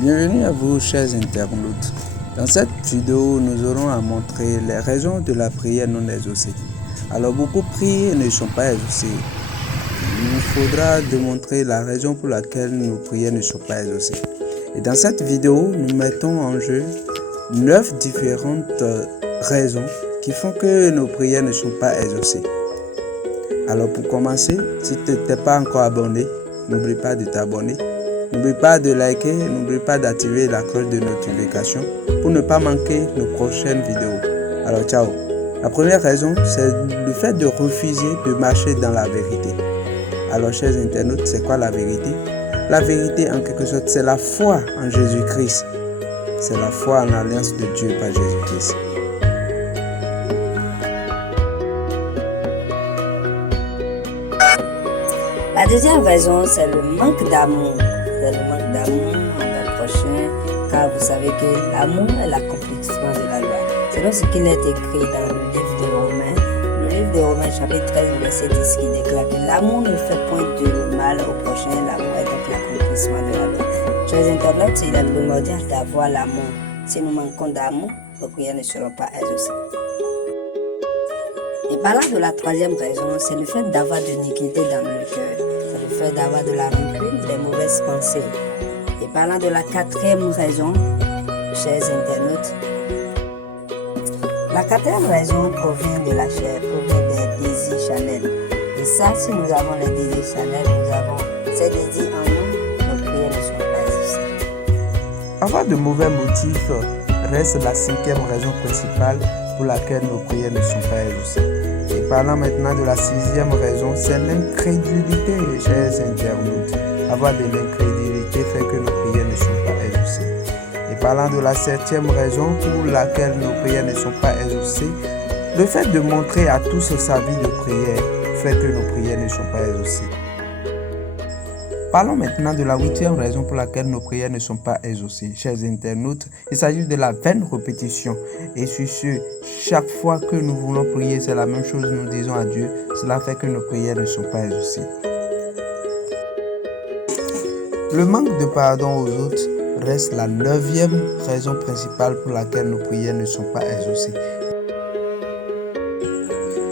Bienvenue à vous, chers internautes. Dans cette vidéo, nous aurons à montrer les raisons de la prière non exaucée. Alors, beaucoup prient et ne sont pas exaucées. Il nous faudra démontrer la raison pour laquelle nos prières ne sont pas exaucées. Et dans cette vidéo, nous mettons en jeu 9 différentes raisons qui font que nos prières ne sont pas exaucées. Alors, pour commencer, si tu n'es pas encore abonné, n'oublie pas de t'abonner. N'oublie pas de liker, n'oublie pas d'activer la cloche de notification pour ne pas manquer nos prochaines vidéos. Alors ciao. La première raison, c'est le fait de refuser de marcher dans la vérité. Alors chers internautes, c'est quoi la vérité? La vérité en quelque sorte, c'est la foi en Jésus-Christ. C'est la foi en l'alliance de Dieu par Jésus-Christ. La deuxième raison, c'est le manque d'amour. C'est le manque d'amour envers le prochain, car vous savez que l'amour est l'accomplissement de la loi. C'est donc ce qu'il est écrit dans le livre de Romains. Le livre de Romains, chapitre 13, verset 10, qui déclare que l'amour ne fait point de mal au prochain. L'amour est donc l'accomplissement de la loi. Chers internautes, il est primordial d'avoir l'amour. Si nous manquons d'amour, nos prières ne seront pas exaucées. Et parlant de la troisième raison, c'est le fait d'avoir de l'iniquité dans le cœur. C'est le fait d'avoir de la rancune, des mauvaises pensées. Et parlant de la quatrième raison, chers internautes, la quatrième raison provient de la chair, provient des désirs charnels. Et ça, si nous avons les désirs charnels, nous avons ces désirs en nous, nos prières ne sont pas exaucées. Avoir de mauvais motifs reste la cinquième raison principale pour laquelle nos prières ne sont pas exaucées. Et parlant maintenant de la sixième raison, c'est l'incrédulité, chers internautes. Avoir de l'incrédulité fait que nos prières ne sont pas exaucées. Et parlant de la septième raison pour laquelle nos prières ne sont pas exaucées, le fait de montrer à tous sa vie de prière fait que nos prières ne sont pas exaucées. Parlons maintenant de la huitième raison pour laquelle nos prières ne sont pas exaucées. Chers internautes, il s'agit de la vaine répétition. Et sur ce, chaque fois que nous voulons prier, c'est la même chose, nous disons à Dieu. Cela fait que nos prières ne sont pas exaucées. Le manque de pardon aux autres reste la neuvième raison principale pour laquelle nos prières ne sont pas exaucées.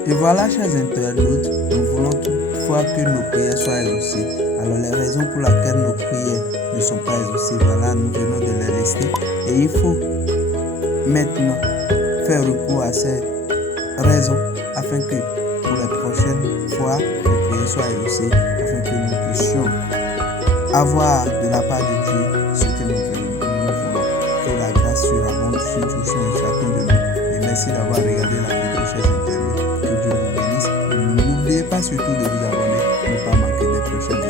Et voilà, chers internautes, nous voulons toutefois que nos prières soient exaucées. Alors les raisons pour lesquelles nos prières ne sont pas exaucées, voilà, nous venons de les lister. Et il faut maintenant faire recours à ces raisons afin que pour les prochaines fois, nos prières soient exaucées, afin que nous puissions avoir de la part de Dieu ce que nous voulons. Que la grâce surabonde sur tous et chacun de nous. Et merci d'avoir regardé la vidéo, chers internautes. Que Dieu vous bénisse. N'oubliez pas surtout de vous abonner pour ne pas manquer des prochaines vidéos.